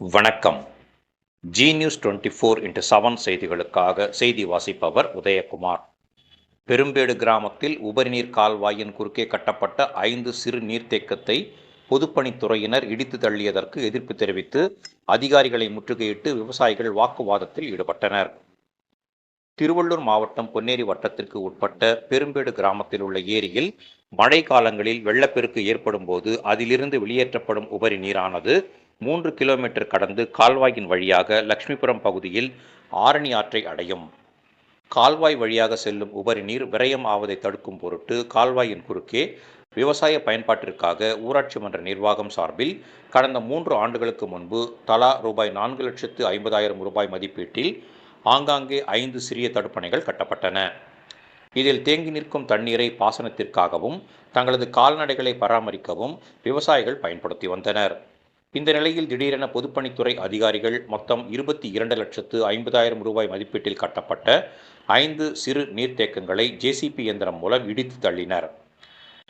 வணக்கம். Zee news twenty four into seven செய்திகளுக்காக செய்தி வாசிப்பவர் உதயகுமார். பெரும்பேடு கிராமத்தில் உபரிநீர் கால்வாயின் குறுக்கே கட்டப்பட்ட ஐந்து சிறு நீர்த்தேக்கத்தை பொதுப்பணித்துறையினர் இடித்து தள்ளியதற்கு எதிர்ப்பு தெரிவித்து அதிகாரிகளை முற்றுகையிட்டு விவசாயிகள் வாக்குவாதத்தில் ஈடுபட்டனர். திருவள்ளூர் மாவட்டம் பொன்னேரி வட்டத்திற்கு உட்பட்ட பெரும்பேடு கிராமத்தில் உள்ள ஏரியில் மழை காலங்களில் வெள்ளப்பெருக்கு ஏற்படும் போது அதிலிருந்து வெளியேற்றப்படும் உபரி நீரானது மூன்று கிலோமீட்டர் கடந்து கால்வாயின் வழியாக லட்சுமிபுரம் பகுதியில் ஆரணி ஆற்றை அடையும். கால்வாய் வழியாக செல்லும் உபரி நீர் விரயம் ஆவதை தடுக்கும் பொருட்டு கால்வாயின் குறுக்கே விவசாய பயன்பாட்டிற்காக ஊராட்சி மன்ற நிர்வாகம் சார்பில் கடந்த மூன்று ஆண்டுகளுக்கு முன்பு தலா ரூபாய் நான்கு லட்சத்து ஐம்பதாயிரம் ரூபாய் மதிப்பீட்டில் ஆங்காங்கே ஐந்து சிறிய தடுப்பணைகள் கட்டப்பட்டன. இதில் தேங்கி நிற்கும் தண்ணீரை பாசனத்திற்காகவும் தங்களது கால்நடைகளை பராமரிக்கவும் விவசாயிகள் பயன்படுத்தி வந்தனர். இந்த நிலையில் திடீரென பொதுப்பணித்துறை அதிகாரிகள் மொத்தம் இருபத்தி இரண்டு லட்சத்து ஐம்பதாயிரம் ரூபாய் மதிப்பீட்டில் கட்டப்பட்ட ஐந்து சிறு நீர்த்தேக்கங்களை ஜேசிபி இயந்திரம் மூலம் இடித்து தள்ளினர்.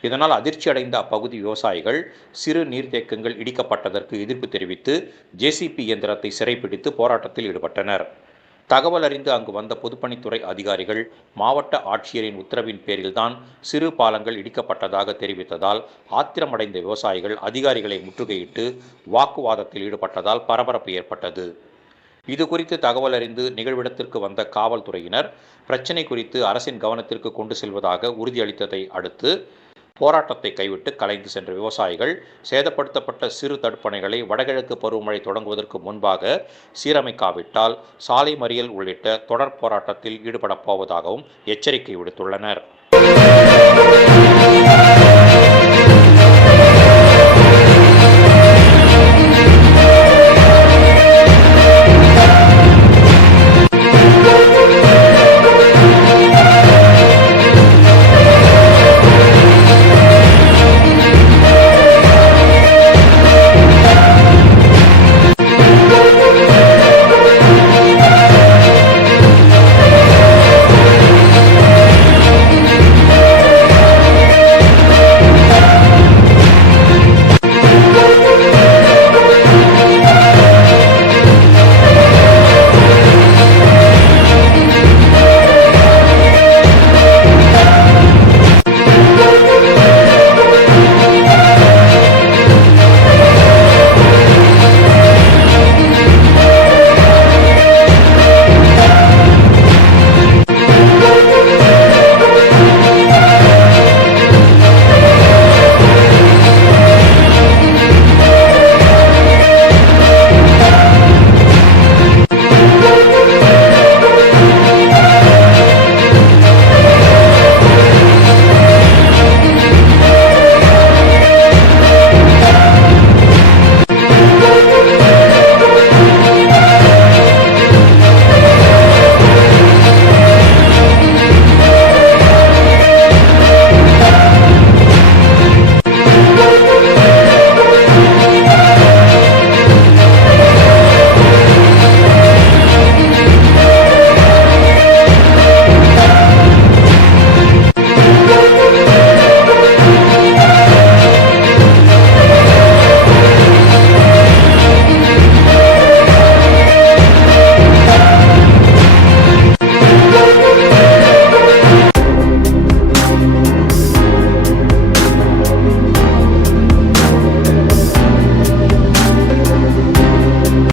இதனால் அதிர்ச்சி அடைந்த அப்பகுதி விவசாயிகள் சிறு நீர்த்தேக்கங்கள் இடிக்கப்பட்டதற்கு எதிர்ப்பு தெரிவித்து ஜேசிபி இயந்திரத்தை சிறைப்பிடித்து போராட்டத்தில் ஈடுபட்டனர். தகவல் அறிந்து அங்கு வந்த பொதுப்பணித்துறை அதிகாரிகள் மாவட்ட ஆட்சியரின் உத்தரவின் பேரில்தான் சிறு பாலங்கள் இடிக்கப்பட்டதாக தெரிவித்ததால் ஆத்திரமடைந்த விவசாயிகள் அதிகாரிகளை முற்றுகையிட்டு வாக்குவாதத்தில் ஈடுபட்டதால் பரபரப்பு ஏற்பட்டது. இது குறித்து தகவல் அறிந்து நிகழ்விடத்திற்கு வந்த காவல்துறையினர் பிரச்சினை குறித்து அரசின் கவனத்திற்கு கொண்டு செல்வதாக உறுதியளித்ததை அடுத்து போராட்டத்தை கைவிட்டு கலைந்து சென்ற விவசாயிகள் சேதப்படுத்தப்பட்ட சிறு தடுப்பணைகளை வடகிழக்கு பருவமழை தொடங்குவதற்கு முன்பாக சீரமைக்காவிட்டால் சாலை மறியல் உள்ளிட்ட தொடர் போராட்டத்தில் ஈடுபடப் போவதாகவும் எச்சரிக்கை விடுத்துள்ளனர்.